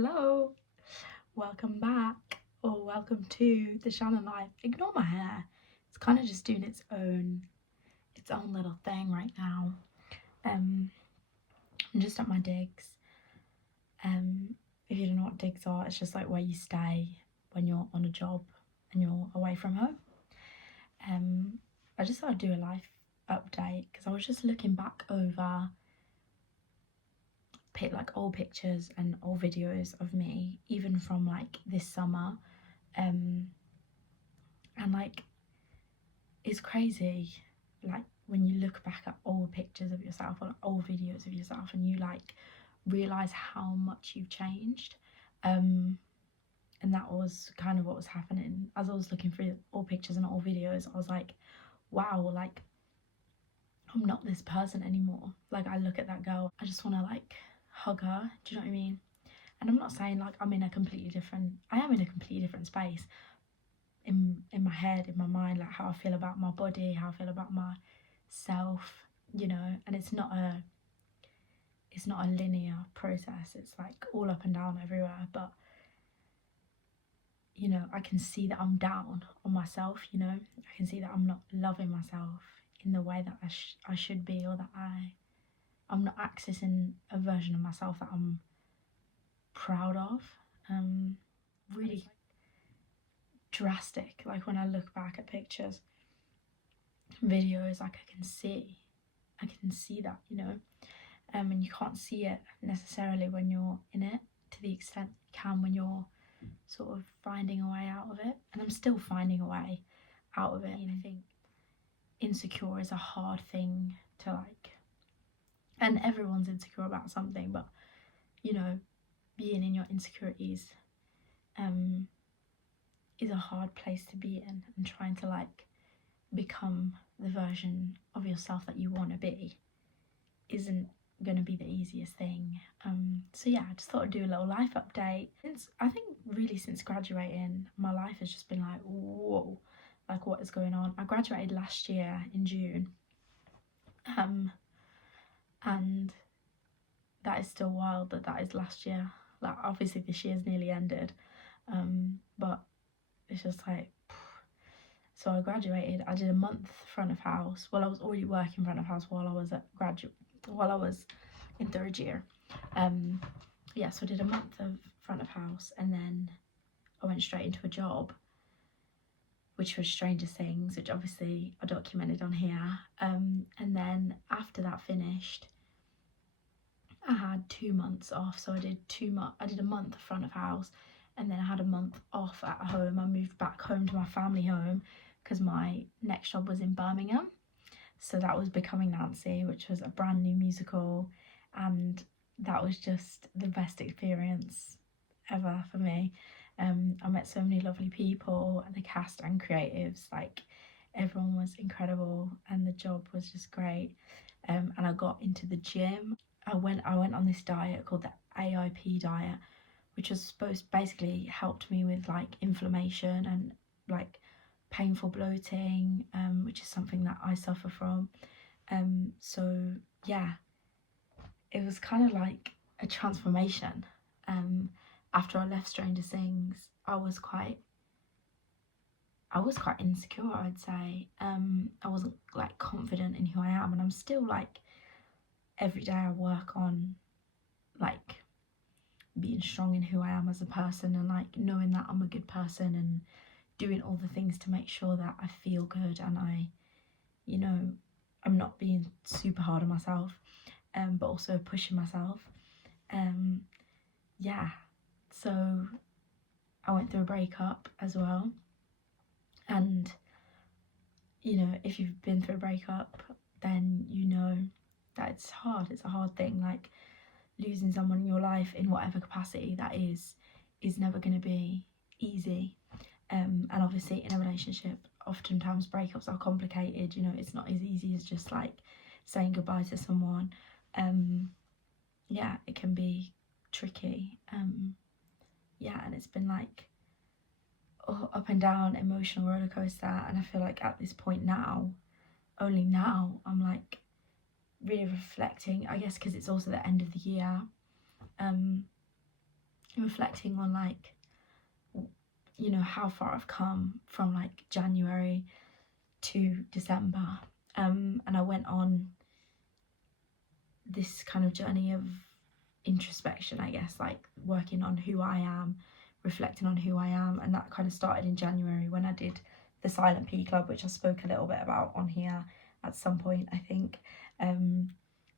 Hello, welcome back or welcome to the Shannon life. Ignore my hair. It's kind of just doing its own little thing right now. I'm just at my digs. If you don't know what digs are, it's just like where you stay when you're on a job and you're away from home. I just thought I'd do a life update because I was just looking back over like old pictures and old videos of me, even from like this summer, and like it's crazy, like when you look back at old pictures of yourself or like, old videos of yourself, and you like realize how much you've changed. And that was kind of what was happening as I was looking through old pictures and old videos. I was like, wow, like I'm not this person anymore. Like I look at that girl, I just want to like hug her. Do you know what I mean? And I'm not saying like I am in a completely different space in my head, in my mind, like how I feel about my body, how I feel about myself, and it's not a linear process. It's like all up and down everywhere, but I can see that I'm down on myself. I can see that I'm not loving myself in the way that I should be, or that I'm not accessing a version of myself that I'm proud of. Really drastic. Like when I look back at pictures, videos, like I can see that, and you can't see it necessarily when you're in it to the extent you can when you're sort of finding a way out of it. And I'm still finding a way out of it. I think insecure is a hard thing to like, and everyone's insecure about something, but being in your insecurities is a hard place to be in, and trying to like become the version of yourself that you want to be isn't going to be the easiest thing. So yeah, I just thought I'd do a little life update. I think really since graduating, my life has just been like, whoa, like what is going on? I graduated last year in June, and that is still wild that is last year. Like obviously this year's nearly ended, but it's just like, so I graduated. I did a month front of house. Well, I was already working front of house while I was in third year. Yeah, so I did a month of front of house, and then I went straight into a job, which was Stranger Things, which obviously I documented on here. And then after that finished, I had 2 months off. So I did a month of front of house, and then I had a month off at home. I moved back home to my family home because my next job was in Birmingham. So that was Becoming Nancy, which was a brand new musical, and that was just the best experience ever for me. I met so many lovely people, the cast and creatives, like everyone was incredible, and the job was just great. And I got into the gym. I went on this diet called the AIP diet, which was supposed basically helped me with like inflammation and like painful bloating, which is something that I suffer from. So yeah, it was kind of like a transformation. After I left Stranger Things, I was quite insecure, I'd say. I wasn't like confident in who I am, and I'm still like, every day I work on like being strong in who I am as a person, and like knowing that I'm a good person, and doing all the things to make sure that I feel good, and I'm not being super hard on myself, but also pushing myself. Yeah, so I went through a breakup as well, and if you've been through a breakup, then you know that it's hard. It's a hard thing. Like losing someone in your life in whatever capacity that is never going to be easy. And obviously in a relationship, oftentimes breakups are complicated. It's not as easy as just like saying goodbye to someone. Yeah, it can be tricky. Yeah, and it's been like up and down emotional roller coaster, and I feel like at this point now, only now, I'm like really reflecting, I guess because it's also the end of the year. reflecting on like, you know, how far I've come from like January to December. And I went on this kind of journey of introspection, I guess, like working on who I am, reflecting on who I am. And that kind of started in January when I did the Silent P Club, which I spoke a little bit about on here at some point, I think.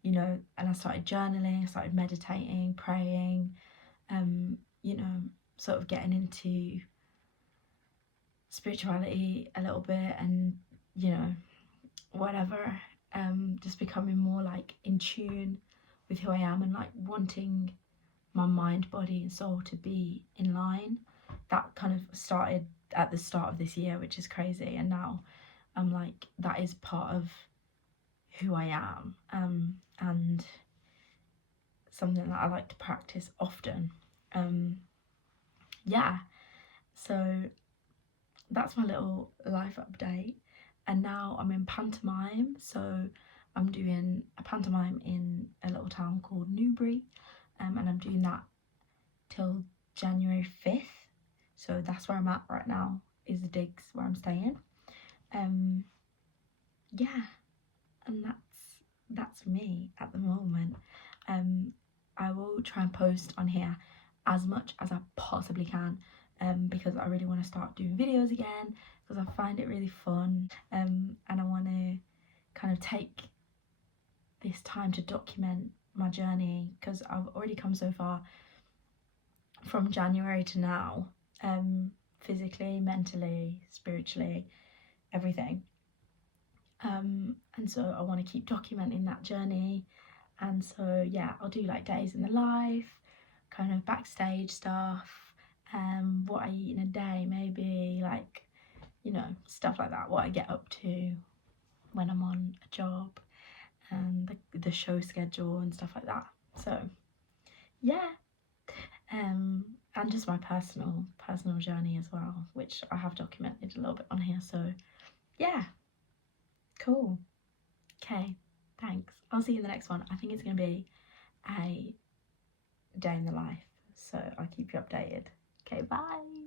You know, and I started journaling, I started meditating, praying, you know, sort of getting into spirituality a little bit, and, you know, whatever, just becoming more like in tune with who I am, and like wanting my mind, body and soul to be in line. That kind of started at the start of this year, which is crazy, and now I'm like, that is part of who I am, and something that I like to practice often. Yeah, so that's my little life update. And now I'm in pantomime, so I'm doing a pantomime in a little town called Newbury, and I'm doing that till January 5th. So that's where I'm at right now, is the digs where I'm staying. Yeah, and that's me at the moment. I will try and post on here as much as I possibly can, because I really want to start doing videos again, because I find it really fun, and I want to kind of take this time to document my journey, because I've already come so far from January to now, physically, mentally, spiritually, everything. And so I want to keep documenting that journey. And so yeah, I'll do like days in the life, kind of backstage stuff, what I eat in a day, maybe, like, you know, stuff like that, what I get up to when I'm on a job, and the show schedule and stuff like that. So yeah, and just my personal journey as well, which I have documented a little bit on here. So yeah, cool. Okay, thanks. I'll see you in the next one. I think it's going to be a day in the life, so I'll keep you updated. Okay, bye.